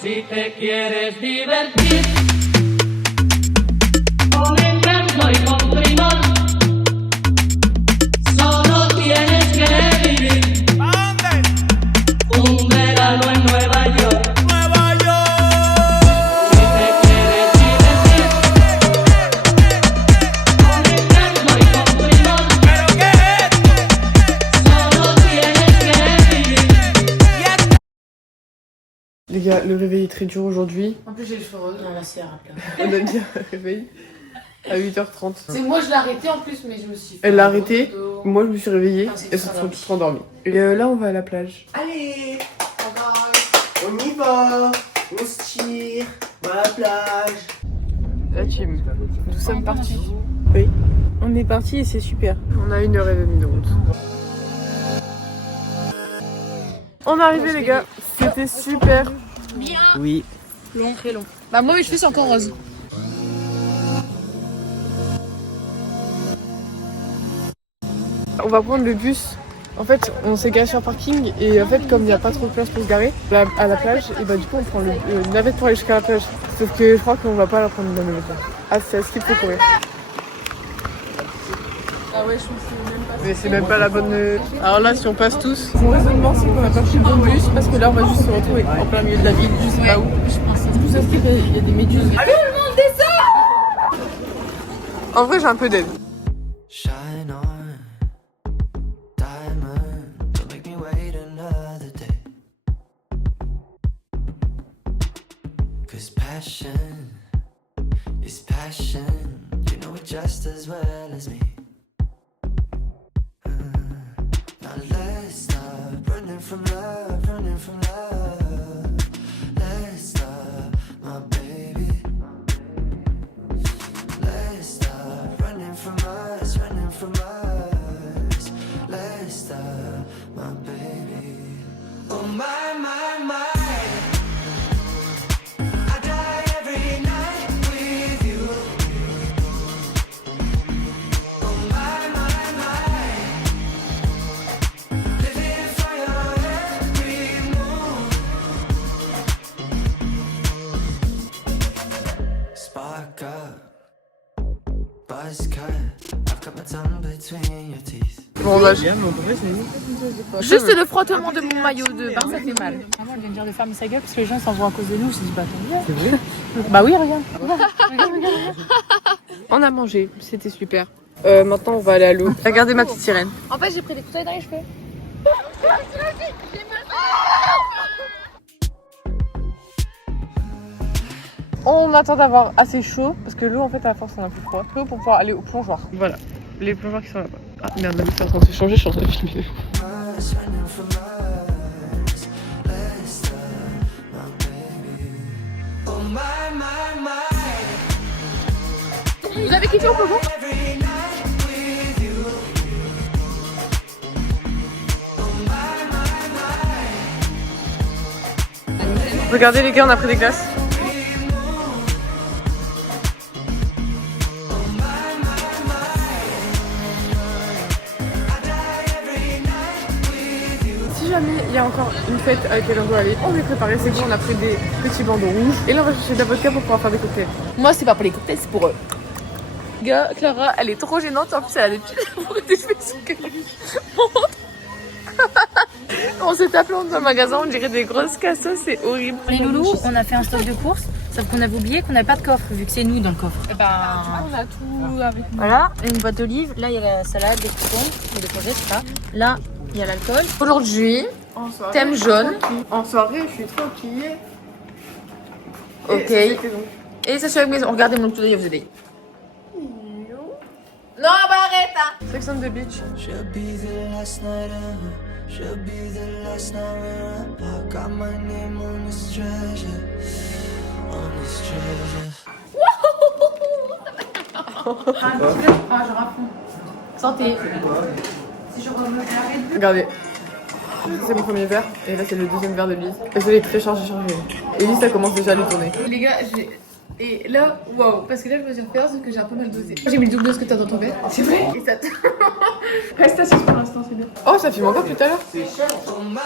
Si te quieres divertir con encanto y con primor, solo tienes que vivir un verano en Nueva York. Nueva York. Si te quieres divertir con encanto y con primor, ¿Pero qué es esto? solo tienes que vivir. Les gars, le réveil est très dur aujourd'hui. En plus, j'ai le cheveu rose. Non, là, c'est rap, là. On a mis un réveil à 8h30. C'est moi, je l'ai arrêté en plus, mais je me suis fait. Elle l'a arrêté, moi je me suis réveillée Ah, c'est et elles se trop sont bien. toutes endormies. Et là on va à la plage. Allez, on y va, on se tire, on va à la plage. La team, nous sommes partis. Oui, on est partis et c'est super. On a 1h30 de route. On est arrivé les gars, c'était super. Oui. Long, très long. Bah, moi, mes cheveux, c'est encore rose. On va prendre le bus. En fait, on s'est garé sur un parking et en fait, comme il n'y a pas trop de place pour se garer à la plage, et bah du coup, on prend le navette pour aller jusqu'à la plage. Sauf que je crois qu'on va pas la prendre dans le navette. Ah, c'est à ce qu'il faut courir. Ah ouais, je me suis même pas. Mais c'est même pas la bonne. Alors là, si on passe tous, mon raisonnement c'est qu'on n'a pas pris le bon bus parce que là, on va juste se retrouver en plein milieu de la ville, je sais pas où. Je pense. Tout ça, c'est qu'il y a des méduses. Allez, tout le monde descend. En vrai, j'ai un peu d'aide. Shine on, diamond, don't make me wait another day. 'Cause passion is passion, you know it just as well as me. Now let's stop running from love, running from love. Let's stop, my baby. Let's stop running from us, running from us. Let's stop, my baby. Oh my. I die every night with you. Oh my. Living for your every move. Spark up. Buzz cut, I've got my tongue between your teeth. Bon, bah, Juste le frottement de mon maillot de bain, ça fait mal. Vraiment, elle vient de dire de fermer sa gueule parce que les gens s'en vont à cause de nous. Je dis, bah tant mieux. C'est vrai. Bah oui, regarde. on a mangé, c'était super. Maintenant, on va aller à l'eau. Regardez ma petite sirène. En fait, j'ai pris des couteaux dans les cheveux. On attend d'avoir assez chaud parce que l'eau, en fait, à la force, on a plus froid. Chaud pour pouvoir aller au plongeoir. Voilà, les plongeoirs qui sont là-bas. Ah merde, la vie est en train de se changer, je suis en train de filmer. Us running from us. Let's stop, my baby. Oh my. Vous avez kiffé au plongeoir? Every night with you. Oh my. Regardez les gars, on a pris des glaces. Si jamais il y a encore une fête à laquelle on doit aller, on est préparé, c'est bon, on a pris des petits bandeaux rouges. Et là on va chercher de la vodka pour pouvoir faire des cocktails. Moi, c'est pas pour les cocktails, c'est pour eux. Gars, Clara, elle est trop gênante. En plus, elle a des petits cheveux sur qu'elle on s'est tapé dans un magasin, on dirait des grosses cassos, c'est horrible. Les loulous, on a fait un stock de courses, sauf qu'on avait oublié qu'on n'avait pas de coffre, vu que c'est nous dans le coffre. Et ben, on a tout avec nous. Voilà, une boîte d'olives, là il y a la salade, des coupons, et des courgettes, c'est ça. Là, il y a l'alcool. Aujourd'hui, thème jaune. En soirée, je suis trop pliée. Ok. Et ça, c'est avec maison. Regardez mon today of the day. Non, bah arrête, hein. Sex on the beach. She'll be the last night ever. She'll be the last night we're apart. Got my name on this treasure. On this treasure. Ah, je raffond. Santé. Regardez. C'est mon premier verre et là c'est le deuxième verre de Lise. Et c'est les très chargé. Et Lise ça commence déjà à les tourner. Les gars, et là, waouh, parce que là je me suis refait parce que j'ai un peu mal dosé. J'ai mis le double de ce que t'as dans ton verre. C'est vrai. Et ça Reste assis pour l'instant, c'est bien. Oh ça filme encore tout à l'heure. Oh my.